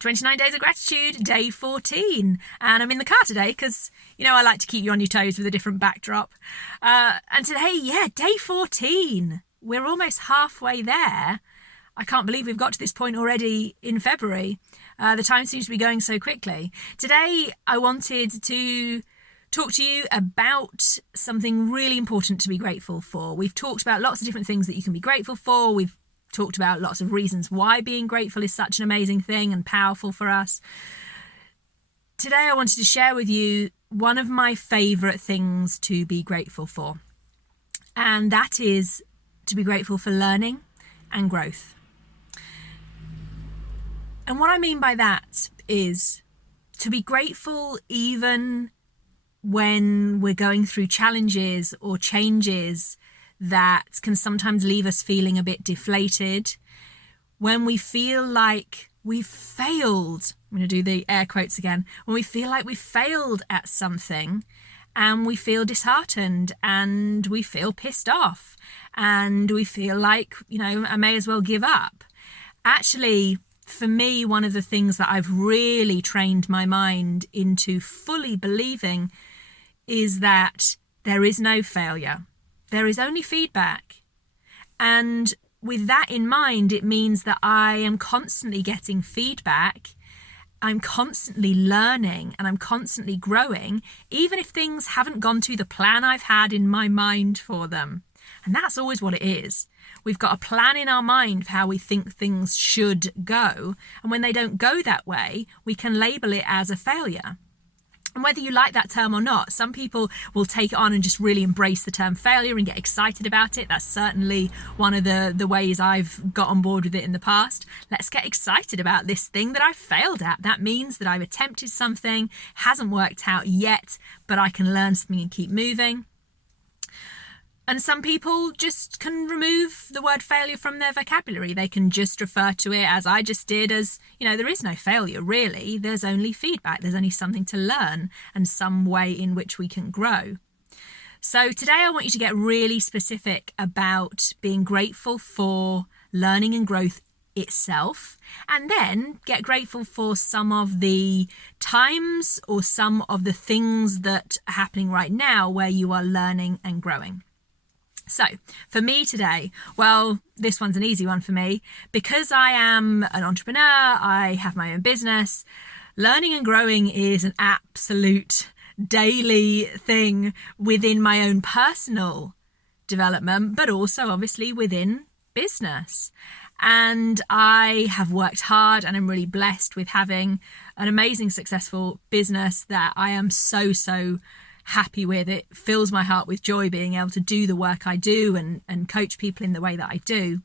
29 Days of Gratitude, day 14. And I'm in the car today because, I like to keep you on your toes with a different backdrop. And today, day 14. We're almost halfway there. I can't believe we've got to this point already in February. The time seems to be going so quickly. Today, I wanted to talk to you about something really important to be grateful for. We've talked about lots of different things that you can be grateful for. We've talked about lots of reasons why being grateful is such an amazing thing and powerful for us. Today, I wanted to share with you one of my favourite things to be grateful for. And that is to be grateful for learning and growth. And what I mean by that is to be grateful even when we're going through challenges or changes that can sometimes leave us feeling a bit deflated, when we feel like we've failed. I'm going to do the air quotes again. When we feel like we've failed at something and we feel disheartened and we feel pissed off and we feel like, I may as well give up. Actually, for me, one of the things that I've really trained my mind into fully believing is that there is no failure. There is only feedback. And with that in mind, it means that I am constantly getting feedback. I'm constantly learning and I'm constantly growing, even if things haven't gone to the plan I've had in my mind for them. And that's always what it is. We've got a plan in our mind for how we think things should go. And when they don't go that way, we can label it as a failure. And whether you like that term or not, some people will take it on and just really embrace the term failure and get excited about it. That's certainly one of the ways I've got on board with it in the past. Let's get excited about this thing that I've failed at. That means that I've attempted something, hasn't worked out yet, but I can learn something and keep moving. And some people just can remove the word failure from their vocabulary. They can just refer to it, as I just did, as, there is no failure, really. There's only feedback. There's only something to learn and some way in which we can grow. So today I want you to get really specific about being grateful for learning and growth itself, and then get grateful for some of the times or some of the things that are happening right now where you are learning and growing. So for me today, this one's an easy one for me. Because I am an entrepreneur, I have my own business, learning and growing is an absolute daily thing within my own personal development, but also obviously within business. And I have worked hard and I'm really blessed with having an amazing, successful business that I am so happy with. It fills my heart with joy being able to do the work I do and coach people in the way that I do.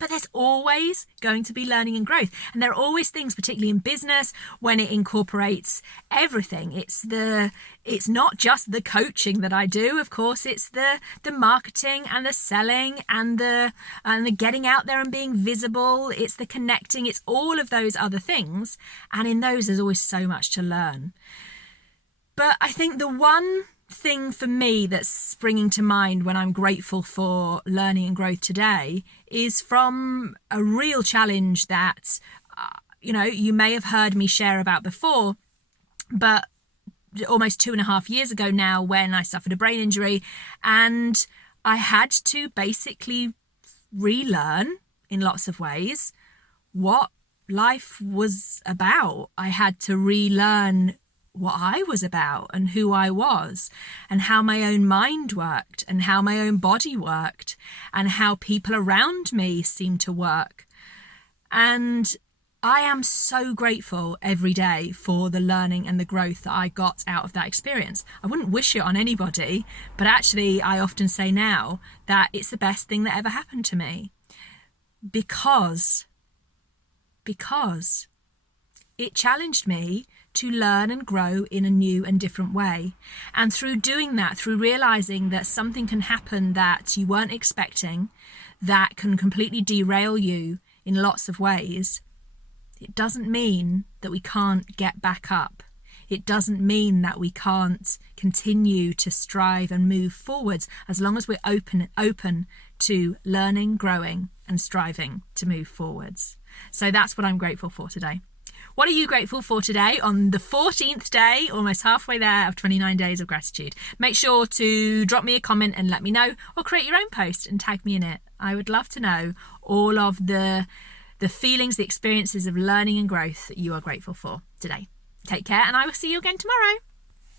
But there's always going to be learning and growth. And there are always things, particularly in business, when it incorporates everything. It's not just the coaching that I do. Of course, it's the marketing and the selling and the getting out there and being visible. It's the connecting. It's all of those other things. And in those, there's always so much to learn. But I think the one thing for me that's springing to mind when I'm grateful for learning and growth today is from a real challenge that, you may have heard me share about before, but almost 2.5 years ago now, when I suffered a brain injury and I had to basically relearn in lots of ways what life was about. I had to relearn what I was about and who I was and how my own mind worked and how my own body worked and how people around me seemed to work. And I am so grateful every day for the learning and the growth that I got out of that experience. I wouldn't wish it on anybody, but actually I often say now that it's the best thing that ever happened to me because it challenged me to learn and grow in a new and different way. And through doing that, through realizing that something can happen that you weren't expecting, that can completely derail you in lots of ways, it doesn't mean that we can't get back up. It doesn't mean that we can't continue to strive and move forwards as long as we're open to learning, growing, and striving to move forwards. So that's what I'm grateful for today. What are you grateful for today on the 14th day, almost halfway there, of 29 days of gratitude? Make sure to drop me a comment and let me know, or create your own post and tag me in it. I would love to know all of the feelings, the experiences of learning and growth that you are grateful for today. Take care, and I will see you again tomorrow.